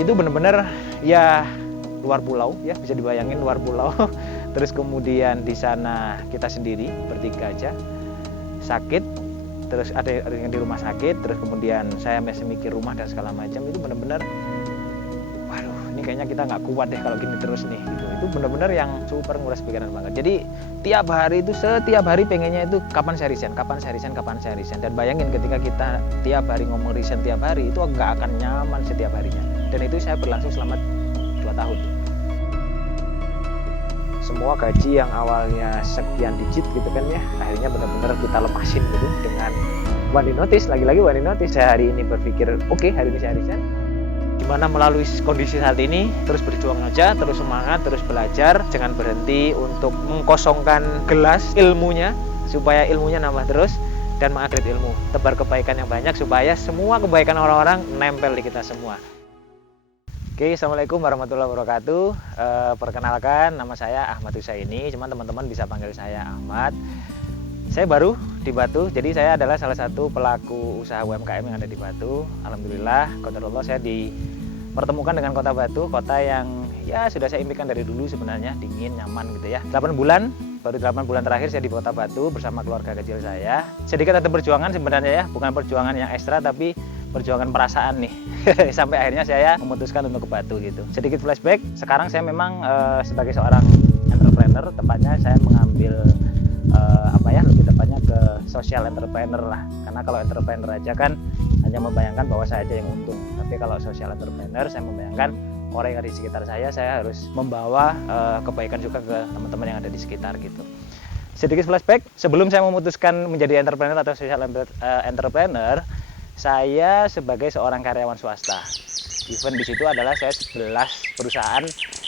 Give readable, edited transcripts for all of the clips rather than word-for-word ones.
itu benar-benar ya luar pulau ya, bisa dibayangin luar pulau. Terus kemudian di sana kita sendiri bertiga aja, sakit, terus ada yang di rumah sakit, terus kemudian saya masih mikir rumah dan segala macam. Itu benar-benar waduh, ini kayaknya kita nggak kuat deh kalau gini terus nih gitu. Itu benar-benar yang super nguras pikiran banget. Jadi setiap hari pengennya itu kapan saya resign. Dan bayangin ketika kita tiap hari ngomong resign tiap hari, itu nggak akan nyaman setiap harinya. Dan itu saya berlangsung selama 2 tahun. Semua gaji yang awalnya sekian digit gitu kan ya, akhirnya benar-benar kita lepasin gitu dengan one day notice. Lagi-lagi one day notice. Saya hari ini berpikir oke, hari ini saya resign. Gimana melalui kondisi saat ini, terus berjuang aja, terus semangat, terus belajar, jangan berhenti untuk mengkosongkan gelas ilmunya supaya ilmunya nambah terus, dan mengupgrade ilmu, tebar kebaikan yang banyak supaya semua kebaikan orang-orang nempel di kita semua. Oke, assalamualaikum warahmatullahi wabarakatuh. Perkenalkan, nama saya Ahmad Husaini, cuman teman-teman bisa panggil saya Ahmad. Saya baru di Batu, jadi saya adalah salah satu pelaku usaha UMKM yang ada di Batu. Alhamdulillah, qadarullah saya dipertemukan dengan kota Batu, kota yang ya sudah saya impikan dari dulu sebenarnya, dingin, nyaman gitu ya. 8 bulan, baru 8 bulan terakhir saya di kota Batu bersama keluarga kecil saya. Sedikit ada perjuangan sebenarnya ya, bukan perjuangan yang ekstra tapi perjuangan perasaan nih. Sampai akhirnya saya memutuskan untuk ke Batu gitu. Sedikit flashback, sekarang saya memang sebagai seorang entrepreneur, tepatnya saya mengambil lebih tepatnya ke social entrepreneur lah. Karena kalau entrepreneur aja kan hanya membayangkan bahwa saya aja yang untung. Tapi kalau social entrepreneur, saya membayangkan orang yang ada di sekitar saya harus membawa kebaikan juga ke teman-teman yang ada di sekitar gitu. Sedikit flashback, sebelum saya memutuskan menjadi entrepreneur atau social entrepreneur, saya sebagai seorang karyawan swasta. Even di situ adalah saya 11 perusahaan,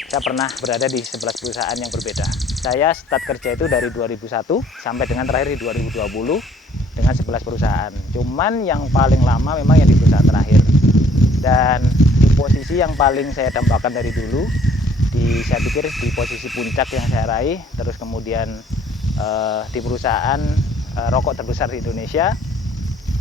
saya pernah berada di 11 perusahaan yang berbeda. Saya start kerja itu dari 2001 sampai dengan terakhir di 2020 dengan 11 perusahaan. Cuman yang paling lama memang yang di perusahaan terakhir. Dan di posisi yang paling saya dambakan dari dulu, saya pikir di posisi puncak yang saya raih, terus kemudian di perusahaan rokok terbesar di Indonesia.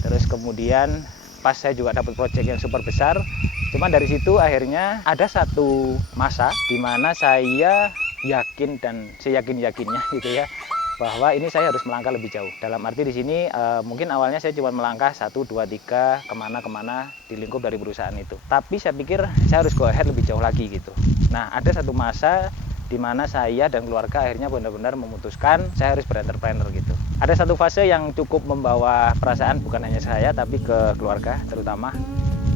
Terus kemudian pas saya juga dapat proyek yang super besar. Cuman dari situ akhirnya ada satu masa di mana saya yakin dan seyakin-yakinnya gitu ya, bahwa ini saya harus melangkah lebih jauh. Dalam arti di sini mungkin awalnya saya cuma melangkah 1, 2, 3 kemana-kemana di lingkup dari perusahaan itu. Tapi saya pikir saya harus go ahead lebih jauh lagi gitu. Nah, ada satu masa di mana saya dan keluarga akhirnya benar-benar memutuskan saya harus berentrepreneur gitu. Ada satu fase yang cukup membawa perasaan bukan hanya saya tapi ke keluarga terutama.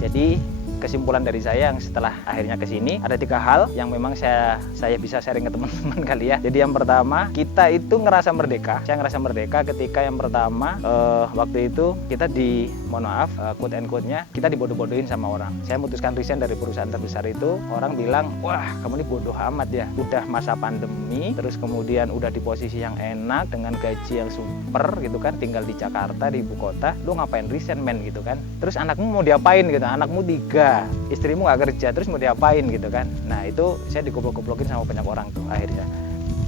Jadi kesimpulan dari saya yang setelah akhirnya ke sini ada 3 hal yang memang saya bisa sharing ke teman-teman kali ya. Jadi yang pertama, kita itu ngerasa merdeka. Saya ngerasa merdeka ketika yang pertama waktu itu kita mohon maaf quote and quote-nya, kita dibodoh-bodohin sama orang. Saya memutuskan resign dari perusahaan terbesar itu. Orang bilang, wah kamu ini bodoh amat ya, udah masa pandemi, terus kemudian udah di posisi yang enak dengan gaji yang super gitu kan, tinggal di Jakarta, di ibu kota, lu ngapain resign men gitu kan. Terus anakmu mau diapain gitu, anakmu 3, istrimu nggak kerja, terus mau diapain gitu kan. Nah itu saya digoblok-goblokin sama banyak orang tuh akhirnya.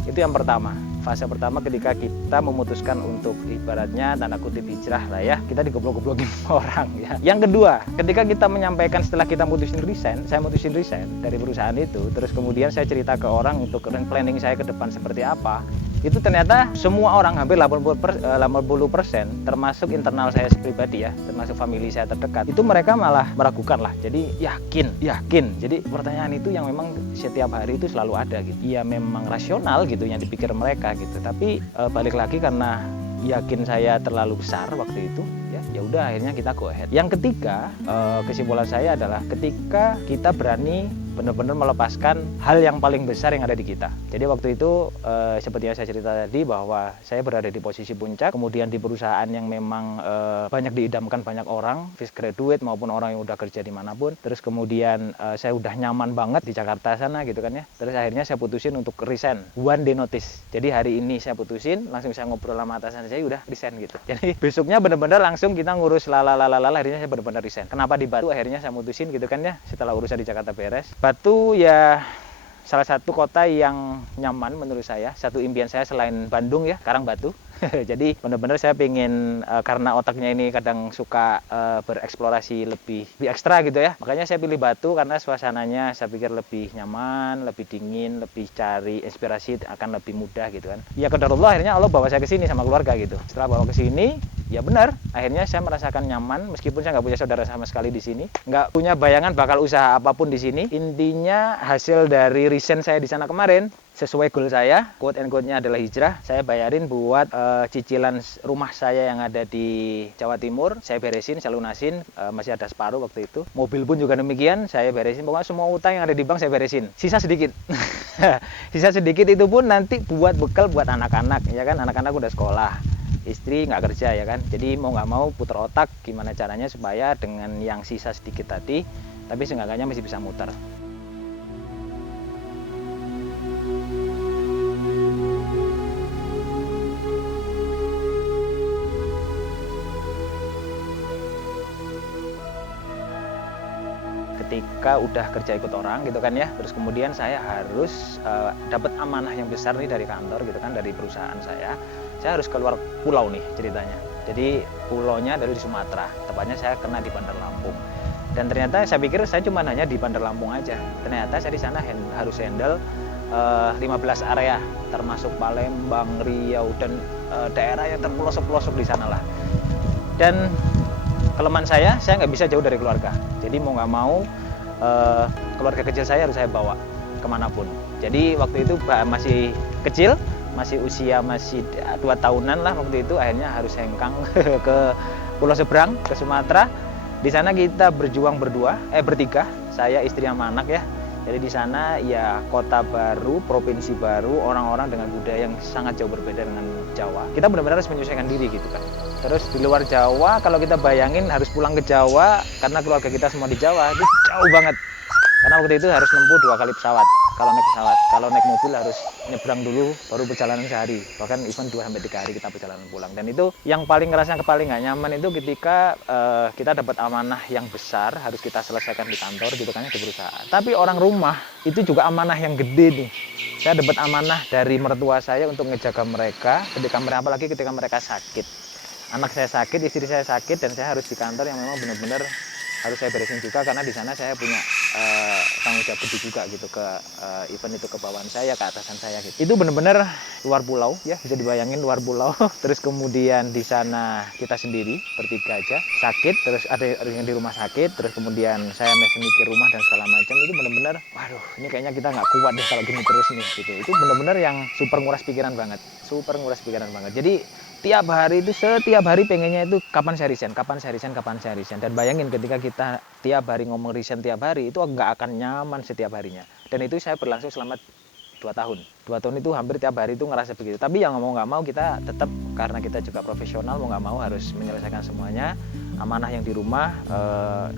Itu yang pertama, fase pertama ketika kita memutuskan untuk ibaratnya tanda kutip hijrah lah ya, kita digoblok-goblokin sama orang ya. Yang kedua, ketika kita menyampaikan setelah kita saya mutusin resign dari perusahaan itu, terus kemudian saya cerita ke orang untuk planning saya ke depan seperti apa, itu ternyata semua orang, hampir 80% termasuk internal saya pribadi ya, termasuk family saya terdekat, itu mereka malah meragukan lah. Jadi yakin. Jadi pertanyaan itu yang memang setiap hari itu selalu ada gitu. Ya memang rasional gitu yang dipikir mereka gitu. Tapi balik lagi karena yakin saya terlalu besar waktu itu ya udah akhirnya kita go ahead. Yang ketiga, kesimpulan saya adalah ketika kita berani benar-benar melepaskan hal yang paling besar yang ada di kita. Jadi waktu itu seperti yang saya cerita tadi bahwa saya berada di posisi puncak, kemudian di perusahaan yang memang banyak diidamkan banyak orang, fresh graduate maupun orang yang udah kerja dimanapun. Terus kemudian saya udah nyaman banget di Jakarta sana gitu kan ya. Terus akhirnya saya putusin untuk resign, one day notice. Jadi hari ini saya putusin, langsung saya ngobrol sama atasan saya, udah resign gitu. Jadi besoknya benar-benar langsung kita ngurus akhirnya saya benar-benar resign. Kenapa di Batu? Akhirnya saya mutusin gitu kan ya, setelah urusan di Jakarta beres. Batu ya salah satu kota yang nyaman menurut saya. Satu impian saya selain Bandung ya, Karangbatu. Jadi benar-benar saya pengen karena otaknya ini kadang suka bereksplorasi lebih ekstra gitu ya. Makanya saya pilih Batu karena suasananya saya pikir lebih nyaman, lebih dingin, lebih cari inspirasi akan lebih mudah gitu kan. Ya qadarullah akhirnya Allah bawa saya ke sini sama keluarga gitu. Setelah bawa ke sini, ya benar, akhirnya saya merasakan nyaman meskipun saya nggak punya saudara sama sekali di sini, nggak punya bayangan bakal usaha apapun di sini. Intinya hasil dari resign saya di sana kemarin sesuai goal saya, quote and quote-nya adalah hijrah. Saya bayarin buat cicilan rumah saya yang ada di Jawa Timur, saya beresin, saya lunasin, masih ada separuh waktu itu. Mobil pun juga demikian, saya beresin. Pokoknya semua utang yang ada di bank saya beresin. Sisa sedikit. Sisa sedikit itu pun nanti buat bekal buat anak-anak, ya kan? Anak-anak udah sekolah, istri nggak kerja ya kan. Jadi mau nggak mau putar otak gimana caranya supaya dengan yang sisa sedikit tadi, tapi seenggaknya masih bisa muter. Ketika udah kerja ikut orang gitu kan ya, terus kemudian saya harus dapat amanah yang besar nih dari kantor gitu kan, dari perusahaan saya harus keluar pulau nih ceritanya. Jadi pulaunya dari Sumatera, tepatnya saya kena di Bandar Lampung. Dan ternyata saya pikir saya cuma hanya di Bandar Lampung aja, ternyata saya di sana harus handle 15 area, termasuk Palembang, Riau, dan daerah yang terpelosok-pelosok di sana lah. Dan kelemahan saya nggak bisa jauh dari keluarga. Jadi mau nggak mau keluarga kecil saya harus saya bawa kemanapun. Jadi waktu itu masih kecil, masih usia masih 2 tahunan lah waktu itu. Akhirnya harus hengkang ke Pulau Seberang, ke Sumatera. Di sana kita berjuang bertiga, saya, istri, sama anak ya. Jadi di sana ya kota baru, provinsi baru, orang-orang dengan budaya yang sangat jauh berbeda dengan Jawa. Kita benar-benar harus menyesuaikan diri gitu kan. Terus di luar Jawa, kalau kita bayangin harus pulang ke Jawa karena keluarga kita semua di Jawa, itu jauh banget. Karena waktu itu harus nempuh 2 kali pesawat kalau naik pesawat. Kalau naik mobil harus nyebrang dulu baru perjalanan sehari. Bahkan even 2-3 hari kita perjalanan pulang. Dan itu yang paling ngerasa paling nggak nyaman itu ketika kita dapat amanah yang besar harus kita selesaikan di kantor gitu kan, di perusahaan. Tapi orang rumah itu juga amanah yang gede nih. Saya dapat amanah dari mertua saya untuk ngejaga mereka apalagi ketika mereka sakit. Anak saya sakit, istri saya sakit, dan saya harus di kantor yang memang benar-benar harus saya beresin juga karena di sana saya punya tanggung jawab gede juga gitu ke event itu, ke bawahan saya, ke atasan saya gitu. Itu benar-benar luar pulau ya, bisa dibayangin luar pulau. Terus kemudian di sana kita sendiri bertiga aja, sakit, terus ada yang di rumah sakit, terus kemudian saya masih mikir rumah dan segala macam. Itu benar-benar waduh, ini kayaknya kita nggak kuat deh kalau gini terus nih gitu. Itu benar-benar yang super nguras pikiran banget. Jadi setiap hari pengennya itu kapan saya resign. Dan bayangin ketika kita tiap hari ngomong resign tiap hari, itu nggak akan nyaman setiap harinya. Dan itu saya berlangsung selama 2 tahun. 2 tahun itu hampir tiap hari itu ngerasa begitu. Tapi yang mau nggak mau kita tetap, karena kita juga profesional, mau nggak mau harus menyelesaikan semuanya. Amanah yang di rumah,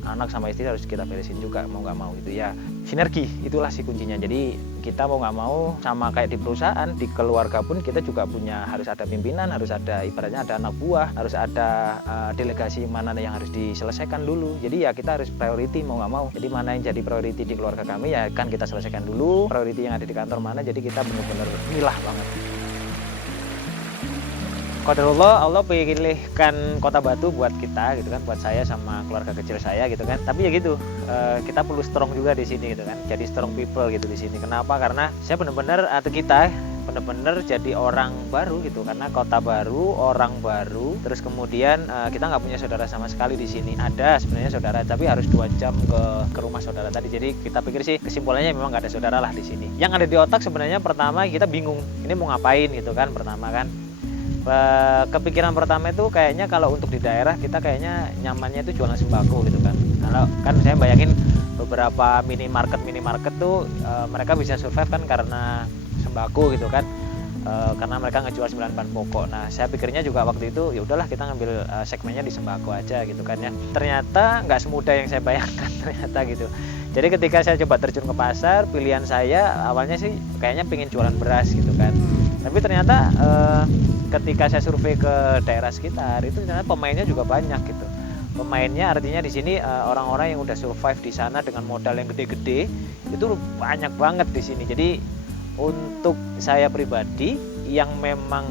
anak sama istri harus kita beresin juga, mau nggak mau itu ya. Sinergi, itulah sih kuncinya. Jadi kita mau nggak mau sama kayak di perusahaan, di keluarga pun kita juga punya, harus ada pimpinan, harus ada ibaratnya ada anak buah, harus ada delegasi mana yang harus diselesaikan dulu. Jadi ya kita harus priority mau nggak mau. Jadi mana yang jadi priority di keluarga kami ya kan kita selesaikan dulu. Priority yang ada di kantor mana, jadi kita benar-benar milah banget. Qadarullah, Allah pilihkan Kota Batu buat kita gitu kan, buat saya sama keluarga kecil saya gitu kan. Tapi ya gitu, kita perlu strong juga di sini gitu kan. Jadi strong people gitu di sini. Kenapa? Karena saya benar-benar atau kita benar-benar jadi orang baru gitu, karena kota baru, orang baru. Terus kemudian kita nggak punya saudara sama sekali di sini. Ada sebenarnya saudara, tapi harus 2 jam ke rumah saudara tadi. Jadi kita pikir sih kesimpulannya memang nggak ada saudara lah di sini. Yang ada di otak sebenarnya pertama kita bingung, ini mau ngapain gitu kan pertama kan. Kepikiran pertama itu kayaknya kalau untuk di daerah kita kayaknya nyamannya itu jualan sembako gitu kan. Kalau kan saya bayangin beberapa minimarket tuh mereka bisa survive kan karena sembako gitu kan, karena mereka ngejual 9 bahan pokok. Nah saya pikirnya juga waktu itu ya udahlah kita ngambil segmennya di sembako aja gitu kan ya. Ternyata nggak semudah yang saya bayangkan ternyata gitu. Jadi ketika saya coba terjun ke pasar, pilihan saya awalnya sih kayaknya pengen jualan beras gitu kan. Tapi ternyata ketika saya survei ke daerah sekitar itu ternyata pemainnya juga banyak gitu. Pemainnya artinya di sini orang-orang yang udah survive di sana dengan modal yang gede-gede itu banyak banget di sini. Jadi untuk saya pribadi yang memang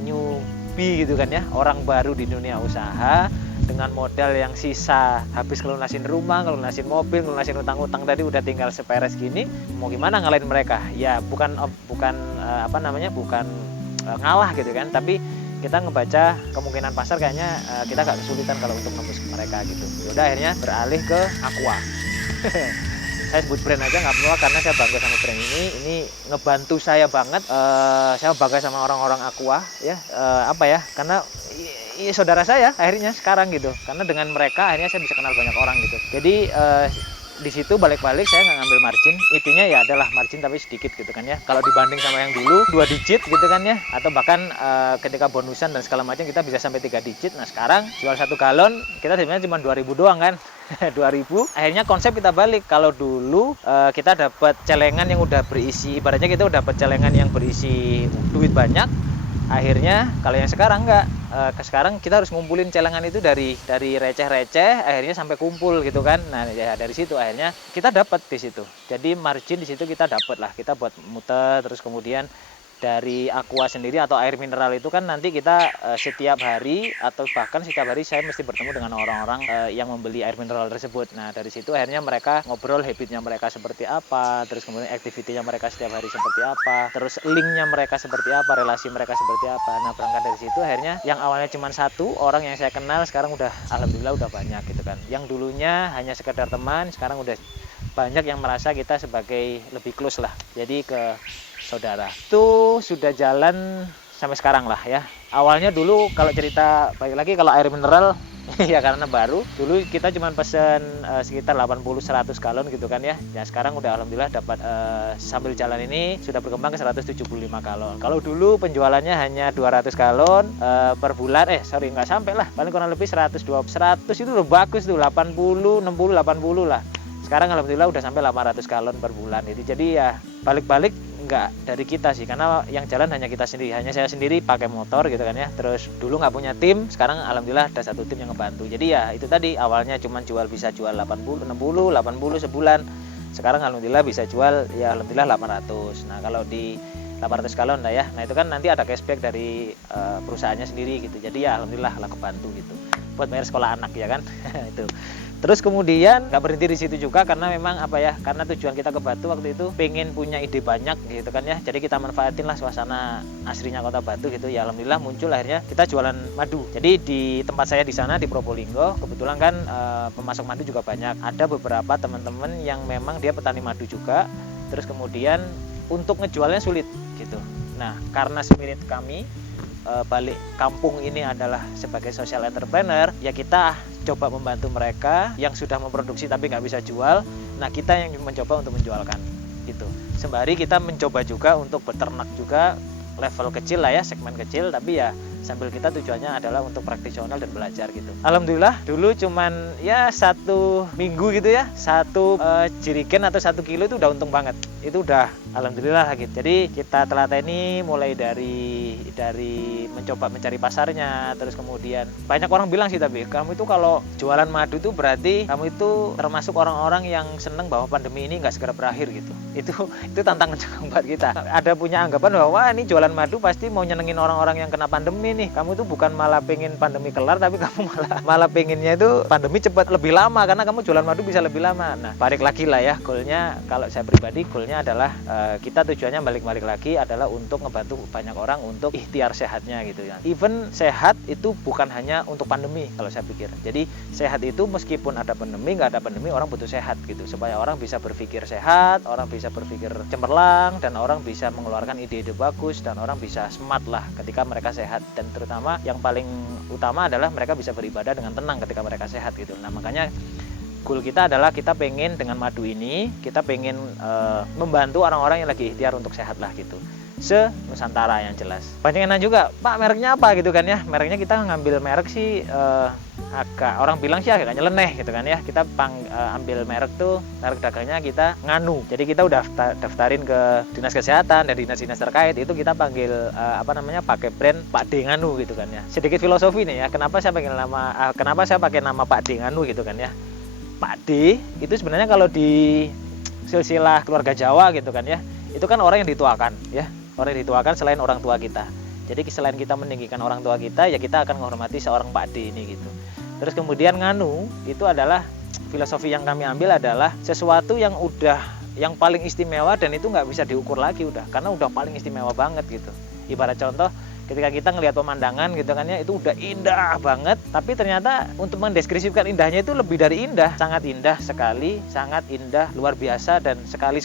newbie gitu kan ya, orang baru di dunia usaha dengan modal yang sisa habis ngelunasin rumah, ngelunasin mobil, ngelunasin utang-utang tadi udah tinggal seperes gini, mau gimana ngalahin mereka? Ya bukan ngalah gitu kan, tapi kita ngebaca kemungkinan pasar kayaknya kita agak kesulitan kalau untuk nembus ke mereka gitu. Yaudah akhirnya beralih ke Aqua. Saya sebut brand aja nggak apa-apa karena saya bangga sama brand ini ngebantu saya banget. Saya bangga sama orang-orang Aqua ya, karena saudara saya akhirnya sekarang gitu, karena dengan mereka akhirnya saya bisa kenal banyak orang gitu. Jadi di situ balik-balik saya nggak ngambil margin, intinya ya adalah margin tapi sedikit gitu kan ya. Kalau dibanding sama yang dulu 2 digit gitu kan ya, atau bahkan ketika bonusan dan segala macam kita bisa sampai 3 digit. Nah sekarang jual 1 galon kita sebenarnya cuma 2.000 doang kan. 2.000. Akhirnya konsep kita balik. Kalau dulu kita dapat celengan yang udah berisi, ibaratnya kita udah dapat celengan yang berisi duit banyak. Akhirnya kalau yang sekarang enggak, sekarang kita harus ngumpulin celengan itu dari receh-receh akhirnya sampai kumpul gitu kan. Nah ya dari situ akhirnya kita dapat di situ. Jadi margin di situ kita dapat lah, kita buat muter. Terus kemudian dari Aqua sendiri atau air mineral itu kan nanti kita setiap hari atau bahkan setiap hari saya mesti bertemu dengan orang-orang yang membeli air mineral tersebut. Nah dari situ akhirnya mereka ngobrol habitnya mereka seperti apa, terus kemudian aktivitinya mereka setiap hari seperti apa, terus linknya mereka seperti apa, relasi mereka seperti apa. Nah berangkat dari situ akhirnya yang awalnya cuma 1 orang yang saya kenal sekarang udah alhamdulillah udah banyak gitu kan. Yang dulunya hanya sekedar teman sekarang udah banyak yang merasa kita sebagai lebih close lah, jadi ke saudara. Itu sudah jalan sampai sekarang lah ya. Awalnya dulu kalau cerita balik lagi kalau air mineral ya karena baru, dulu kita cuma pesen sekitar 80-100 galon gitu kan ya. Ya sekarang udah alhamdulillah dapat sambil jalan ini sudah berkembang ke 175 galon. Kalau dulu penjualannya hanya 200 galon per bulan, nggak sampai lah, paling kurang lebih 100 itu udah bagus tuh, 80, 60, 80 lah. Sekarang alhamdulillah udah sampai 800 galon per bulan. Jadi ya balik-balik nggak dari kita sih, karena yang jalan hanya kita sendiri, hanya saya sendiri pakai motor gitu kan ya. Terus dulu nggak punya tim, sekarang alhamdulillah ada 1 tim yang ngebantu. Jadi ya itu tadi awalnya cuma bisa jual 80, 60, 80 sebulan. Sekarang alhamdulillah bisa jual ya alhamdulillah 800. Nah kalau di 800 galon lah ya. Nah itu kan nanti ada cashback dari perusahaannya sendiri gitu. Jadi ya alhamdulillah lah kebantu gitu. Buat bayar sekolah anak ya kan. Itu. Terus kemudian nggak berhenti di situ juga, karena memang karena tujuan kita ke Batu waktu itu pengen punya ide banyak gitu kan ya. Jadi kita manfaatin lah suasana aslinya kota Batu gitu ya. Alhamdulillah muncul akhirnya kita jualan madu. Jadi di tempat saya di sana di Probolinggo kebetulan kan pemasok madu juga banyak. Ada beberapa teman-teman yang memang dia petani madu juga. Terus kemudian untuk ngejualnya sulit gitu. Nah karena spirit kami balik kampung ini adalah sebagai social entrepreneur, ya kita coba membantu mereka yang sudah memproduksi tapi nggak bisa jual. Nah kita yang mencoba untuk menjualkan gitu. Sembari kita mencoba juga untuk beternak juga level kecil lah ya, segmen kecil, tapi ya sambil kita tujuannya adalah untuk praktisional dan belajar gitu. Alhamdulillah dulu cuman ya 1 minggu gitu ya, 1 jerigen atau 1 kilo itu udah untung banget. Itu udah alhamdulillah gitu. Jadi kita telateni mulai dari mencoba mencari pasarnya. Terus kemudian banyak orang bilang sih, tapi kamu itu kalau jualan madu itu berarti kamu itu termasuk orang-orang yang seneng bahwa pandemi ini nggak segera berakhir gitu. Itu tantangan buat kita. Ada punya anggapan bahwa ini jualan madu pasti mau nyenengin orang-orang yang kena pandemi nih. Kamu itu bukan malah pengen pandemi kelar, tapi kamu malah pengennya itu pandemi cepat lebih lama karena kamu jualan madu bisa lebih lama. Nah balik lagi lah ya, goalnya kalau saya pribadi goalnya adalah kita tujuannya balik lagi adalah untuk ngebantu banyak orang untuk ikhtiar sehatnya gitu ya. Even sehat itu bukan hanya untuk pandemi kalau saya pikir. Jadi sehat itu meskipun ada pandemi nggak ada pandemi, orang butuh sehat gitu supaya orang bisa berpikir sehat, orang bisa berpikir cemerlang, dan orang bisa mengeluarkan ide-ide bagus, dan orang bisa smart lah ketika mereka sehat. Dan terutama yang paling utama adalah mereka bisa beribadah dengan tenang ketika mereka sehat gitu. Nah makanya goal kita adalah kita pengen dengan madu ini kita pengen membantu orang-orang yang lagi ikhtiar untuk sehat lah gitu. se-Nusantara yang jelas. Banyak yang nanya juga, Pak mereknya apa gitu kan ya. Mereknya kita ngambil merek sih agak, orang bilang sih agak nyeleneh gitu kan ya. Kita ambil merek tuh, merek dagangnya kita Nganu. Jadi kita udah daftarin ke Dinas Kesehatan dan dinas-dinas terkait, itu kita panggil pakai brand Pak D Nganu gitu kan ya. Sedikit filosofi nih ya, kenapa saya pakai nama Pak D Nganu gitu kan ya. Pak D itu sebenarnya kalau di silsilah keluarga Jawa gitu kan ya, itu kan orang yang dituakan ya, orang yang dituakan selain orang tua kita. Jadi selain kita meninggikan orang tua kita, ya kita akan menghormati seorang Pak D ini gitu. Terus kemudian Nganu itu adalah filosofi yang kami ambil adalah sesuatu yang paling istimewa dan itu nggak bisa diukur lagi udah, karena udah paling istimewa banget gitu. Ibarat contoh, ketika kita ngelihat pemandangan gitu kan ya, itu udah indah banget, tapi ternyata untuk mendeskripsikan indahnya itu lebih dari indah, sangat indah sekali, sangat indah, luar biasa, dan sekali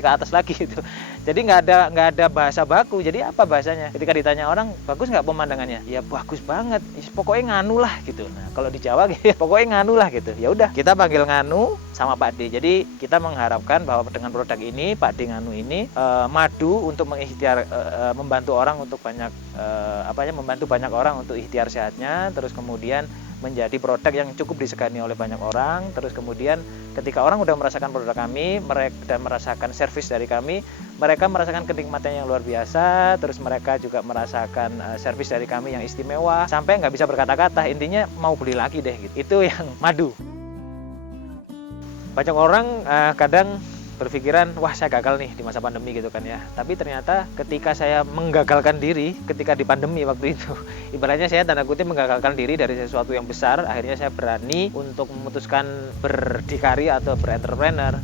ke atas lagi gitu. Jadi nggak ada bahasa baku. Jadi apa bahasanya? Ketika ditanya orang, bagus nggak pemandangannya? Ya bagus banget. Pokoknya Nganu lah gitu. Nah kalau di Jawa gitu, pokoknya Nganu lah gitu. Ya udah, kita panggil Nganu sama Pak D. Jadi kita mengharapkan bahwa dengan produk ini, Pak D Nganu ini madu untuk membantu orang untuk membantu banyak orang untuk ikhtiar sehatnya, terus kemudian menjadi produk yang cukup disegani oleh banyak orang. Terus kemudian ketika orang udah merasakan produk kami dan merasakan servis dari kami, mereka merasakan kenikmatan yang luar biasa. Terus mereka juga merasakan servis dari kami yang istimewa sampai nggak bisa berkata-kata, intinya mau beli lagi deh gitu. Itu yang madu. Banyak orang kadang berpikiran, wah saya gagal nih di masa pandemi gitu kan ya. Tapi ternyata ketika saya menggagalkan diri ketika di pandemi waktu itu, ibaratnya saya tanda kutip menggagalkan diri dari sesuatu yang besar, akhirnya saya berani untuk memutuskan berdikari atau berentrepreneur.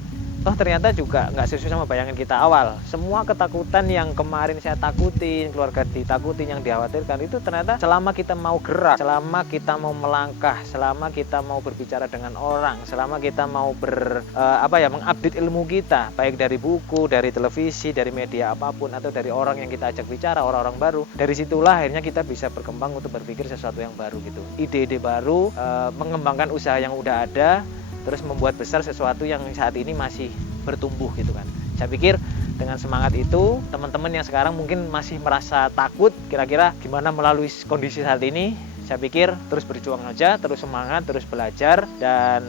Toh ternyata juga nggak sesuai sama bayangan kita awal. Semua ketakutan yang kemarin saya takutin, keluarga ditakutin, yang dikhawatirkan, itu ternyata selama kita mau gerak, selama kita mau melangkah, selama kita mau berbicara dengan orang, selama kita mau mengupdate ilmu kita, baik dari buku, dari televisi, dari media apapun, atau dari orang yang kita ajak bicara, orang-orang baru, dari situlah akhirnya kita bisa berkembang untuk berpikir sesuatu yang baru gitu. Ide-ide baru, mengembangkan usaha yang udah ada, terus membuat besar sesuatu yang saat ini masih bertumbuh gitu kan. Saya pikir dengan semangat itu, teman-teman yang sekarang mungkin masih merasa takut kira-kira gimana melalui kondisi saat ini, saya pikir terus berjuang aja, terus semangat, terus belajar, dan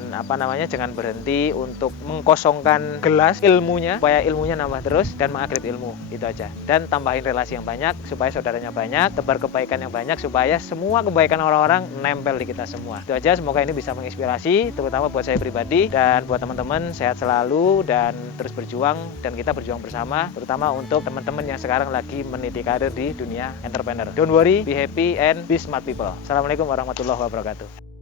jangan berhenti untuk mengkosongkan gelas ilmunya supaya ilmunya nambah terus, dan mengupgrade ilmu, itu aja. Dan tambahin relasi yang banyak supaya saudaranya banyak, tebar kebaikan yang banyak supaya semua kebaikan orang-orang nempel di kita semua. Itu aja, semoga ini bisa menginspirasi terutama buat saya pribadi dan buat teman-teman. Sehat selalu dan terus berjuang, dan kita berjuang bersama, terutama untuk teman-teman yang sekarang lagi meniti karir di dunia entrepreneur. Don't worry, be happy and be smart people. Assalamualaikum warahmatullahi wabarakatuh.